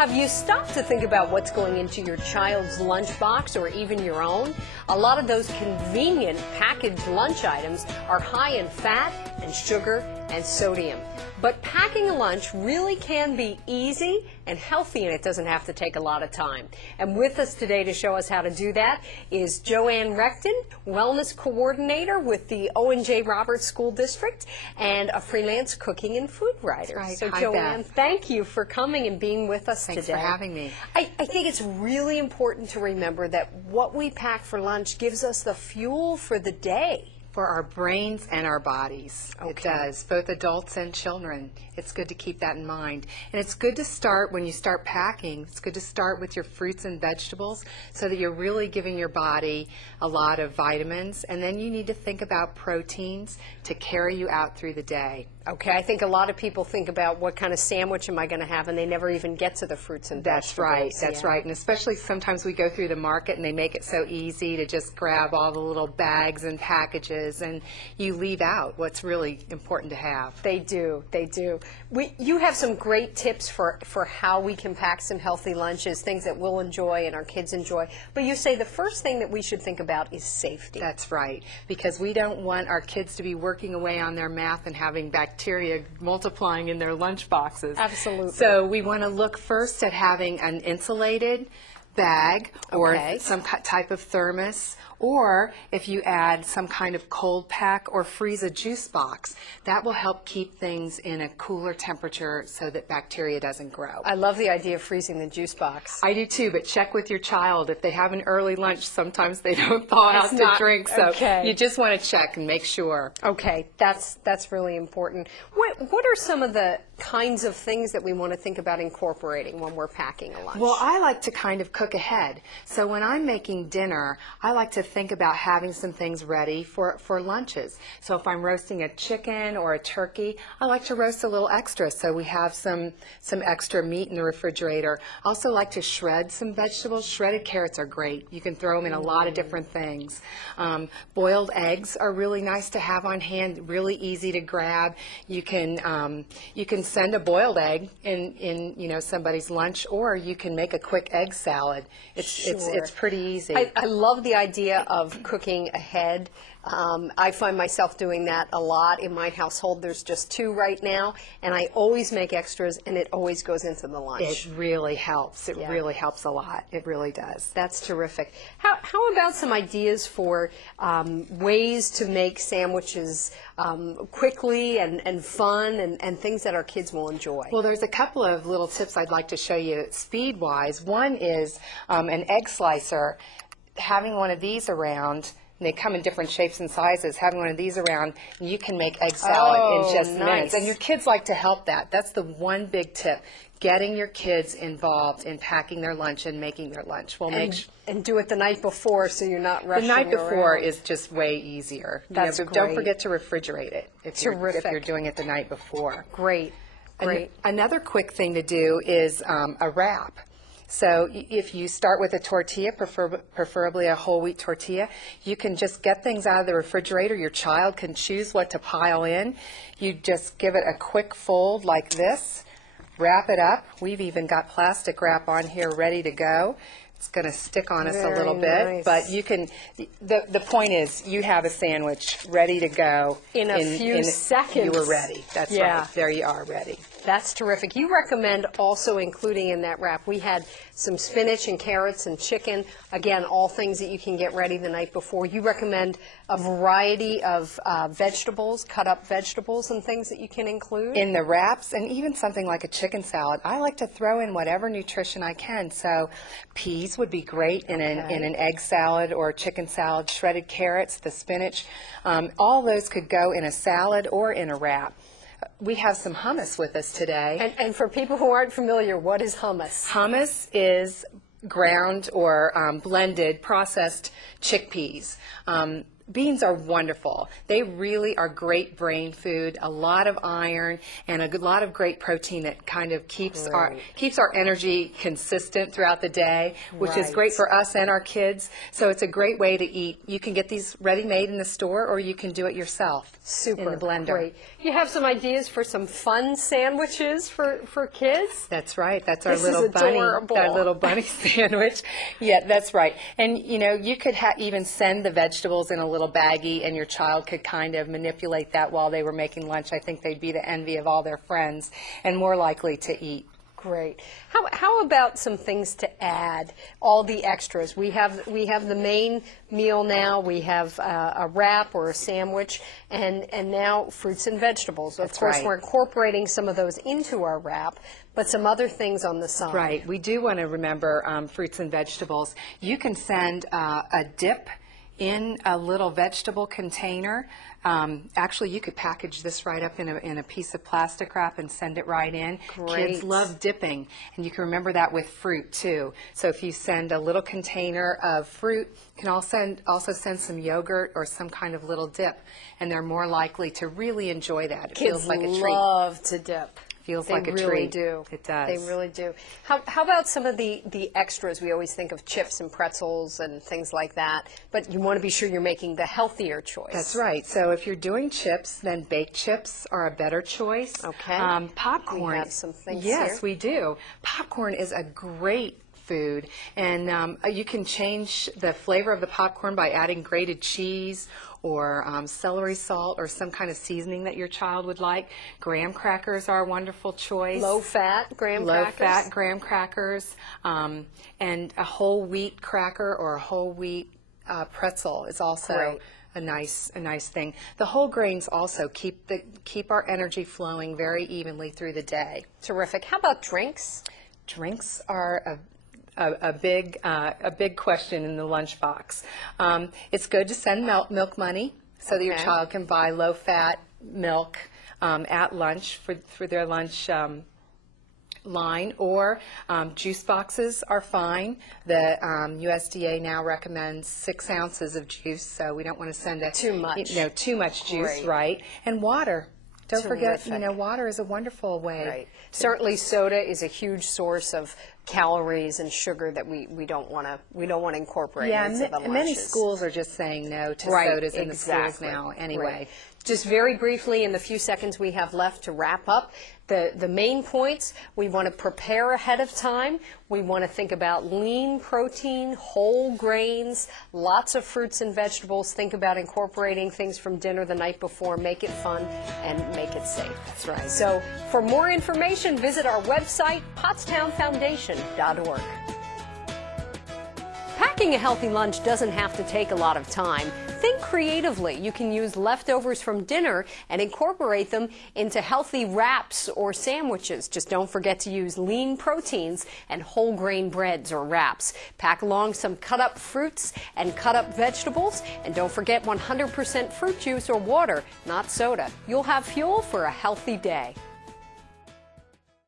Have you stopped to think about what's going into your child's lunchbox or even your own? A lot of those convenient packaged lunch items are high in fat and sugar and sodium. But packing a lunch really can be easy and healthy, and it doesn't have to take a lot of time. And with us today to show us how to do that is Joanne Rechtin, Wellness Coordinator with the O&J Roberts School District and a freelance cooking and food writer. Right. So Hi, Joanne, Beth. thank you for coming and being with us Thanks today. for having me. I think it's really important to remember that what we pack for lunch gives us the fuel for the day. For our brains and our bodies. Okay. It does, both adults and children. It's good to keep that in mind. And it's good to start, when you start packing, it's good to start with your fruits and vegetables so that you're really giving your body a lot of vitamins. And then you need to think about proteins to carry you out through the day. Okay, I think a lot of people think about what kind of sandwich am I going to have, and they never even get to the fruits and vegetables. That's right, that's right. And especially sometimes we go through the market and they make it so easy to just grab all the little bags and packages, and you leave out what's really important to have. They do, they do. You have some great tips for how we can pack some healthy lunches, things that we'll enjoy and our kids enjoy. But you say the first thing that we should think about is safety. That's right, because we don't want our kids to be working away on their math and having bacteria multiplying in their lunch boxes. Absolutely. So we want to look first at having an insulated bag or some type of thermos, or if you add some kind of cold pack or freeze a juice box, that will help keep things in a cooler temperature so that bacteria doesn't grow. I love the idea of freezing the juice box. I do too, but check with your child. If they have an early lunch, sometimes they don't thaw out to drink, so you just want to check and make sure. Okay, that's really important. What are some of the kinds of things that we want to think about incorporating when we're packing a lunch? Well, I like to kind of cook ahead. So when I'm making dinner, I like to think about having some things ready for lunches. So if I'm roasting a chicken or a turkey, I like to roast a little extra so we have some extra meat in the refrigerator. I also like to shred some vegetables. Shredded carrots are great. You can throw them in a lot of different things. Boiled eggs are really nice to have on hand, really easy to grab. You can send a boiled egg in somebody's lunch, or you can make a quick egg salad. It's pretty easy. I love the idea of cooking ahead. I find myself doing that a lot in my household. There's just two right now, and I always make extras, and it always goes into the lunch. It really helps. It really helps a lot. It really does. That's terrific. How about some ideas for ways to make sandwiches quickly and fun and things that our kids will enjoy? Well, there's a couple of little tips I'd like to show you speed-wise. One is an egg slicer. Having one of these around, and they come in different shapes and sizes, having one of these around, you can make egg salad in just minutes. And your kids like to help that. That's the one big tip. Getting your kids involved in packing their lunch and making their lunch. And do it the night before so you're not rushing around. The night before around. is just way easier. That's great. Don't forget to refrigerate it if you're doing it the night before. Great. Great. Another quick thing to do is a wrap. So if you start with a tortilla, preferably a whole wheat tortilla, you can just get things out of the refrigerator. Your child can choose what to pile in. You just give it a quick fold like this, wrap it up. We've even got plastic wrap on here ready to go. It's going to stick on us a little bit, but you can. The point is, you have a sandwich ready to go in a few seconds. You were ready. That's right. There you are, ready. That's terrific. You recommend also including in that wrap. We had some spinach and carrots and chicken. Again, all things that you can get ready the night before. You recommend a variety of vegetables, cut up vegetables and things that you can include? In the wraps, and even something like a chicken salad. I like to throw in whatever nutrition I can. So peas would be great in an egg salad or chicken salad. Shredded carrots, the spinach, all those could go in a salad or in a wrap. We have some hummus with us today. And for people who aren't familiar, what is hummus? Hummus is ground or blended processed chickpeas. Beans are wonderful. They really are great brain food, a lot of iron and a lot of great protein that kind of keeps our energy consistent throughout the day, which is great for us and our kids. So it's a great way to eat. You can get these ready-made in the store, or you can do it yourself in the blender. Great. You have some ideas for some fun sandwiches for kids? That's right. That's our little bunny sandwich. Yeah, that's right. And you know, you could even send the vegetables in a little baggie, and your child could kind of manipulate that while they were making lunch. I think they'd be the envy of all their friends and more likely to eat. Great. How about some things to add? All the extras. We have the main meal now. We have a wrap or a sandwich, and now fruits and vegetables. Of course, we're incorporating some of those into our wrap, but some other things on the side. Right. We do want to remember fruits and vegetables. You can send a dip in a little vegetable container. Actually, you could package this right up in a piece of plastic wrap and send it right in. Great. Kids love dipping, and you can remember that with fruit too. So if you send a little container of fruit, you can also send some yogurt or some kind of little dip, and they're more likely to really enjoy that. It feels like a treat. Kids love to dip. Feels like a treat. They really do. It does. They really do. How about some of the extras? We always think of chips and pretzels and things like that, but you want to be sure you're making the healthier choice. That's right. So if you're doing chips, then baked chips are a better choice. Okay. Popcorn. We have some things Yes, here. we do. Popcorn is a great food, and you can change the flavor of the popcorn by adding grated cheese or celery salt or some kind of seasoning that your child would like. Graham crackers are a wonderful choice. Low-fat graham crackers. Low-fat graham crackers, and a whole wheat cracker or a whole wheat pretzel is also a nice thing. The whole grains also keep our energy flowing very evenly through the day. Terrific. How about drinks? Drinks are a big question in the lunchbox. It's good to send milk money so that your child can buy low-fat milk at lunch for their lunch line, or juice boxes are fine. The USDA now recommends 6 ounces of juice, so we don't want to send too much juice, right? And water. Don't forget, water is a wonderful way. Right. Certainly, soda is a huge source of calories and sugar that we don't want to incorporate into the lunches. Many schools are just saying no to sodas in the schools now. Anyway. Right. Just very briefly, in the few seconds we have left to wrap up, the main points: we want to prepare ahead of time. We want to think about lean protein, whole grains, lots of fruits and vegetables. Think about incorporating things from dinner the night before. Make it fun and make it safe. That's right. So for more information, visit our website, pottstownfoundation.org. Packing a healthy lunch doesn't have to take a lot of time. Think creatively. You can use leftovers from dinner and incorporate them into healthy wraps or sandwiches. Just don't forget to use lean proteins and whole grain breads or wraps. Pack along some cut up fruits and cut up vegetables, and don't forget 100% fruit juice or water, not soda. You'll have fuel for a healthy day.